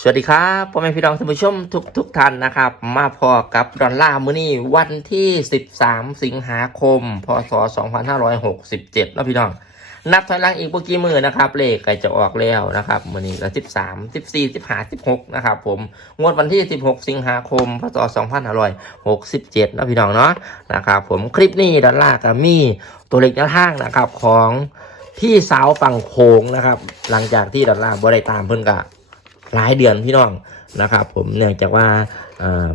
สวัสดีครับพ่อแม่พี่น้องท่านผู้ชมทุกทุกท่านนะครับ มาพอกับดอลลาร์มื้อนี้วันที่ 13 สิงหาคม พศ 2567นาะพี่น้อง นับถอยหลังอีกเมื่อกี้มือนะครับ เลขใกล้จะออกแล้วนะครับมื้อนี้ก็13 14 15 16นะครับผมงวดวันที่ 16 สิงหาคม พศ 2567นาะพี่น้องเนาะนะครับผมคลิปนี้ดอลลาร์ก็มีตัวเลขแนวทางนะครับของพี่สาวฝั่งโขงนะครับ หลังจากที่ดอลลาร์บ่ได้ตามเพิ่นกะ หลายเดือนพี่น้องนะครับ ผมเนื่องจากว่า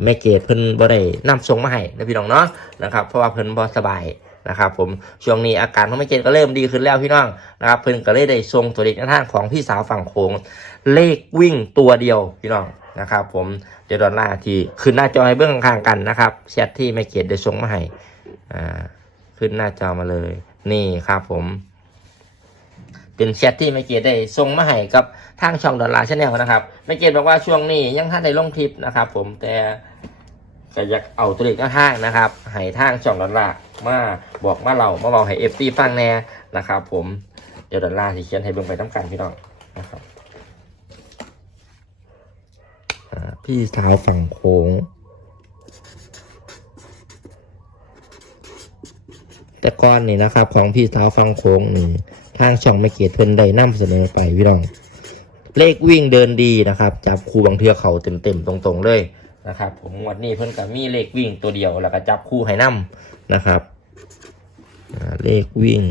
แม่เกดเพิ่นบ่ได้นำส่งมาให้นะพี่น้องเนาะนะครับ เพราะว่าเพิ่นบ่สบายนะครับผมช่วงนี้อาการของแม่เกดก็เริ่มดีขึ้นแล้วพี่น้องนะครับเพิ่นก็เลยได้ส่งตัวเลขในทางของพี่สาวฝั่งโขงเลขวิ่งตัวเดียวพี่น้องนะครับผมเดี๋ยวดอลลาที่ขึ้นหน้าจอให้เบื้องข้างกันนะครับแชทที่แม่เกดได้ส่งมาให้อ่าขึ้นหน้าจอมาเลย นี่ครับผม เป็นแชทที่แม่เกดได้ส่งมาให้กับทางช่องดอลลาร์ชาแนลนะครับแม่เกดบอกว่าช่วงนี้ยังท่านได้ลงคลิปนะครับ ผมแต่ก็อยากเอาตัวเลขทางนะครับให้ทางช่องดอลลาร์มาบอกมาเรามาบอกให้เอฟซีฟังแน่นะครับ ผมเดี๋ยวดอลลาร์ที่เขียนให้เบิ่งไปต้องกันพี่น้องนะครับพี่สาวฝั่งโค้ง แต่ก้อนนี่นะครับ ของพี่สาวฟังโค้งนี่ทางช่องไม่เกียรเพิ่นได้นำเสนอไปพี่น้อง เลขวิ่งเดินดีนะครับ จับคู่บางเทือเขาเต็มๆตรงๆเลยนะครับ ผมวันนี้เพิ่นก็มีเลขวิ่งตัวเดียวแล้วก็จับคู่ให้นำนะครับเลขวิ่ง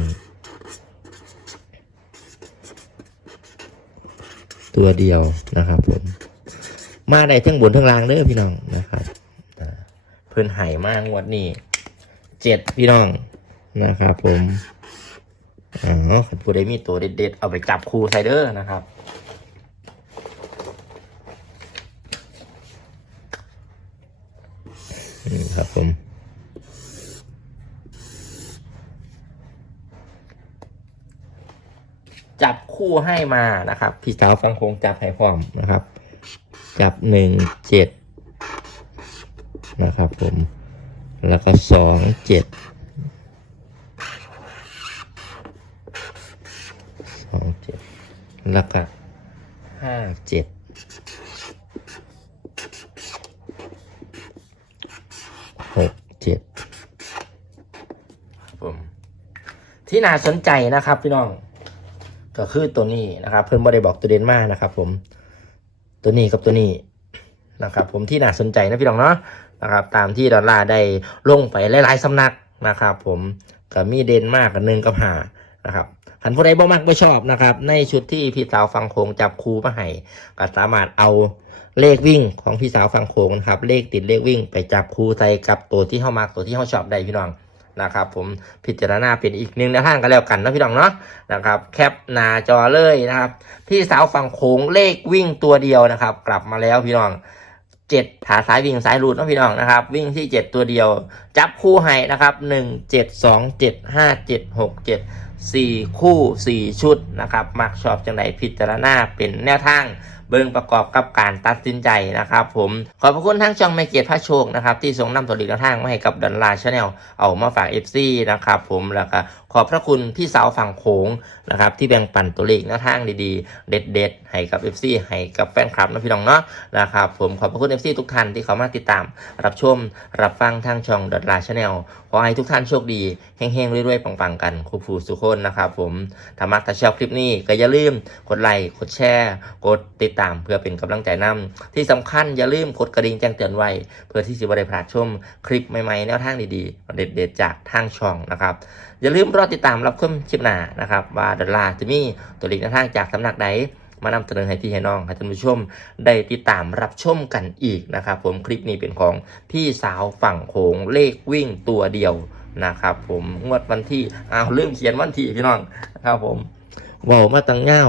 ตัวเดียวนะครับผมมาได้ทั้งบนทั้งล่างเด้อพี่น้องนะครับเพิ่นไห่มากงวดนี้เจ็ดพี่น้อง นะครับผมอ๋อขันผู้ใดมีตัวเด็ดๆ เอาไปจับคู่ไซเดอร์นะครับนี่ครับผมจับคู่ให้มานะครับ พี่สาวฟังคงจับให้พร้อมนะครับ จับหนึ่งเจ็ดนะครับผม แล้วก็สองเจ็ด สองเจ็ด แล้วก็ห้าเจ็ดหกเจ็ดครับผมที่น่าสนใจนะครับพี่น้อง ก็คือตัวนี้นะครับ เพิ่นบ่ได้บอกตัวเด่นมากนะครับผมตัวนี้กับตัวนี้นะครับ ผมที่น่าสนใจนะพี่น้องเนาะนะครับ ตามที่ดอลลาร์ได้ลงไปหลายๆสำนักนะครับ ผมก็มีเด่นมากกับหนึ่งกับหานะครับ ขันผู้ใดบ่มักบ่ชอบนะครับ ในชุดที่พี่สาวฟังโคงจับคูมาให้ก็สามารถเอาเลขวิ่งของพี่สาวฟังโคงนะครับ เลขติดเลขวิ่ง ไปจับคูใส่กับตัวที่เข้ามาตัวที่เข้าชอบได้พี่น้องนะครับผมพิจารณาเป็นอีกหนึ่งแนวทางกันแล้วกันนะพี่น้องเนาะนะครับแคปหน้าจอเลยนะครับ พี่สาวฟังโคงเลขวิ่งตัวเดียวนะครับ กลับมาแล้วพี่น้องเจ็ดขาซ้ายวิ่งซ้ายรูดนะพี่น้องนะครับ วิ่งที่เจ็ดตัวเดียว จับคู่ให้นะครับหนึ่งเจ็ดสองเจ็ดห้าเจ็ดหกเจ็ด สี่คู่สี่ชุดนะครับ มักชอบจังไดพิจารณาเป็นแนวทางเบิ่งประกอบกับการตัดสินใจนะครับผม ขอบพระคุณทั้งช่องไม่เกียรติพระโชคนะครับที่ส่งนำตัวเลขแนวทางมาให้กับดอนลาชาแนลเอามาฝากเอฟซีนะครับผมแล้วก็ขอบพระคุณพี่สาวฝั่งโขงนะครับที่แบ่งปันตัวเลขแนวทางดีๆ เด็ดๆ ให้กับ FC ให้กับแฟนคลับนะพี่น้องเนาะนะครับผมขอบพระคุณ FC ทุกท่านที่เข้ามาติดตาม รับชมรับฟังทางช่องดอทลาชาแนลขอให้ทุกท่านโชคดีเฮงๆรวยๆปังๆกันครูผู้สุขคนนะครับผมถ้ามักถ้าชอบคลิปนี้ก็อย่าลืมกดไลค์กดแชร์ กดติดตามเพื่อเป็นกำลังใจนำที่สำคัญอย่าลืมกดกระดิ่งแจ้งเตือนไว้ เพื่อที่จะไม่ได้พลาดชมคลิปใหม่ๆแนวทางดีๆ เด็ดๆจากทางช่องนะครับอย่าลืมรอติดตามรับชมคลิปหน้านะครับว่าดอลลาร์จะมีตัวเลขแนวทางจากสำนักใด มานำเสนอให้พี่ให้น้องให้ท่านผู้ชมได้ติดตามรับชมกันอีกนะครับผมคลิปนี้เป็นของพี่สาวฝั่งโขงเลขวิ่งตัวเดียวนะครับผมงวดวันที่อ้าวลืมเขียนวันที่พี่น้องนะครับผมว่ามาตั้งเงา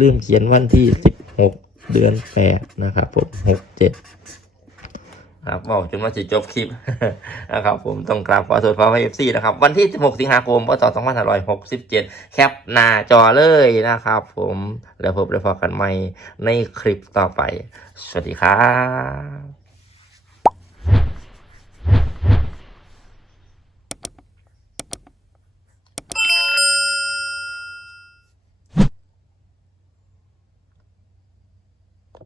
ลืมเขียนวันที่สิบหกเดือนแปดนะครับผมหกเจ็ด ครับบอกจนว่าจะจบคลิปนะครับผมต้องกราบขอโทษขอให้เอฟซีนะครับ วันที่ 16 สิงหาคมพศ2567 แคปหน้าจอเลยนะครับผมแล้วพบแล้วพอกันใหม่ในคลิปต่อไป สวัสดีครับ